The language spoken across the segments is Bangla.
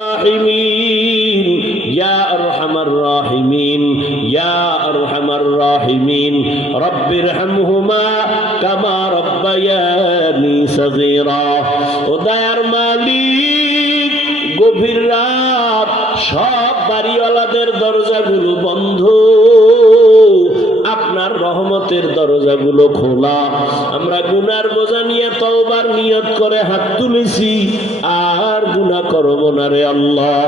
الراحمين يا أرحم الراحمين يا أرحم الراحمين رب ارحمهما كما ربياني صغيرا উদয়ার মালিক গভীর রাত সব বাড়িওয়ালাদের দরজাগুলো বন্ধ আপনার রহমতের দরজাগুলো খোলা আমরা গুনার বোঝা নিয়ে তওবার নিয়ত করে হাত তুলেছি আর গুনাহ করব না রে আল্লাহ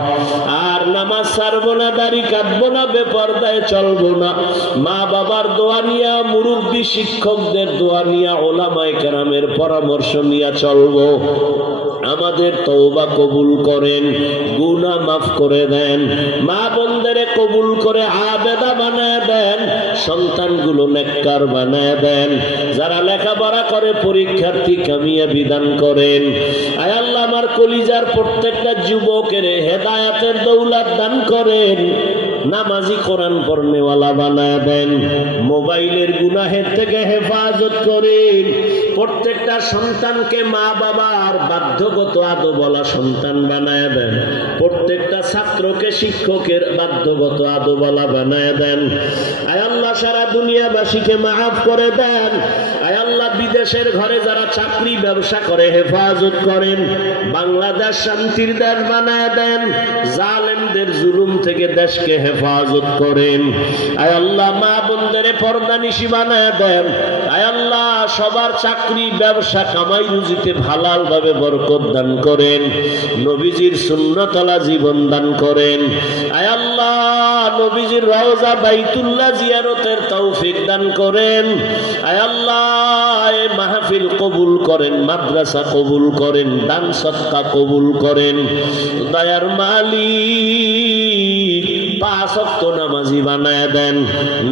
আর নামাজ ছাড়বো না দাড়ি কাটবো না বেপরদায় চলবো না মা বাবার দোয়া নিয়া মুরব্বী শিক্ষকদের দোয়া নিয়া ওলামায়ে কেরামের পরামর্শ নিয়া চলবো আমাদের তওবা কবুল করেন গুনাহ মাফ করে দেন মা বোনদের কবুল করে আবেদা বানায় দেন সন্তানগুলো নেককার বানায় দেন যারা লেখাপড়া করে পরীক্ষার্থী কামিয়াবি দান করেন আয় আল্লাহ আমার কলিজার প্রত্যেকটা যুবকের হেদায়েতের দৌলত দান করেন নামাজি কোরআন পড়নেওয়ালা বানায় দেন মোবাইলের গুনাহের থেকে হেফাজত করেন প্রত্যেকটা সন্তানকে মা বাবার বাধ্যগত আদবওয়ালা সন্তান বানায় দেন প্রত্যেকটা ছাত্রকে শিক্ষকের বাধ্যগত আদবওয়ালা বানায় দেন আয় আল্লাহ সারা দুনিয়াবাসীকে মাফ করে দেন আয় আল্লাহ বিদেশের ঘরে যারা চাকরি ব্যবসা করে হেফাজত করেন বাংলাদেশ শান্তির দেশ বানায় দেন জালেমদের জুলুম থেকে দেশকে হেফাজত করেন আয় আল্লাহ মা বোনদের পর্দানিশী বানায় দেন আয় আল্লাহ সবার চাকরি ব্যবসা কামাই রুজিতে হালাল ভাবে বরকত দান করেন নবীজির সুন্নতওয়ালা জীবন দান করেন আয় আল্লাহ নবীজির রওজা বাইতুল্লাহ জিয়ারতের তৌফিক দান করেন আয় আল্লাহ এই মাহফিল কবুল করেন মাদ্রাসা কবুল করেন দান সদকা কবুল করেন দয়ার মালিক পাঁচ ওয়াক্ত নামাজি বানায় দেন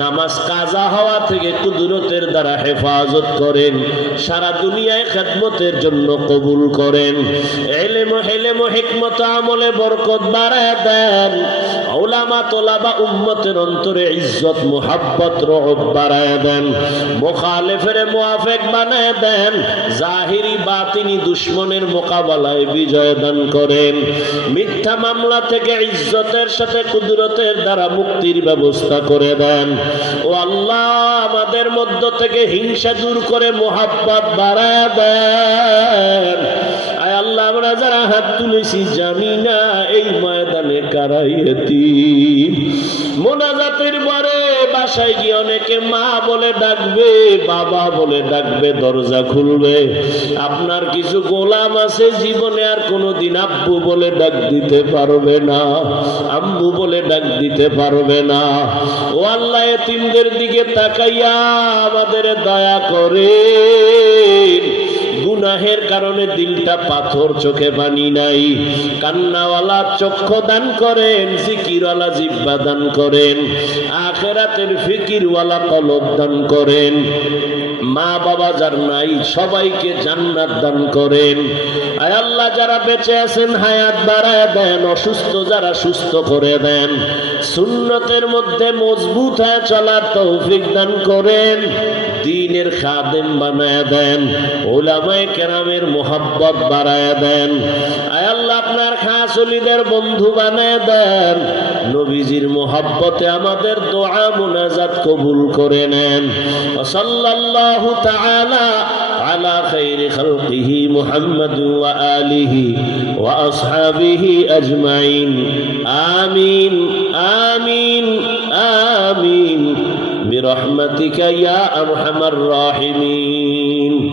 নামাজ কাজা হওয়া থেকে কুদরতের দ্বারা হেফাজত করেন সারা দুনিয়ায় খেদমতের জন্য কবুল করেন ইলম হিকমত আমলে বরকত বাড়ায় দেন উলামা তোলাবা উম্মতের অন্তরে ইজ্জত মুহাব্বত রহব বাড়ায় দেন মুখালিফের মুওয়াফিক বানায় দেন জাহিরি বাতিনি দুশমনের মোকাবেলায় বিজয় দান করেন মিথ্যা মামলা থেকে ইজ্জতের সাথে কুদরতের দ্বারা মুক্তির ব্যবস্থা করে দেন ও আল্লাহ আমাদের মধ্য থেকে হিংসা দূর করে মুহাব্বত বাড়ায় দেন আয় আল্লাহ আমরা যারা হাত তুলেছি জানি না এই ময়দানে কারাই এতিম মোনাজাতের পরে বাসায় গিয়ে অনেকে মা বলে ডাকবে বাবা বলে ডাকবে দরজা খুলবে আপনার কিছু গোলাম আছে জীবনে আর কোনোদিন আব্বু বলে ডাক দিতে পারবে না আম্মু বলে ডাক দিতে পারবে না ও আল্লাহ এতিমদের দিকে তাকাইয়া আমাদের দয়া করে গুনাহের কারণে দিলটা পাথর চোখে পানি নাই কান্নাওয়ালা চক্ষু দান করেন জিকিরওয়ালা জিহ্বা দান করেন আখিরাতের ফিকিরওয়ালা কলব দান করেন মা বাবা যার নাই সবাইকে জান্নাত দান করেন আয় আল্লাহ যারা বেঁচে আছেন হায়াত বাড়ায় দেন অসুস্থ যারা সুস্থ করে দেন সুন্নতের মধ্যে মজবুত হয়ে চলার তৌফিক দান করেন দ্বীনের খাদেম বানায় দেন উলামায়ে কেরামের মুহাব্বত বাড়ায় দেন আয় আল্লাহ আপনার খাস ওলিদের বন্ধু বানায় দেন নবীজির মুহাব্বতে আমাদের দোয়া মুনাজাত কবুল করে নেন সাল্লাল্লাহু তাআলা على خير خلقه محمد وآله وأصحابه أجمعين آمين آمين آمين برحمتك يا أرحم الراحمين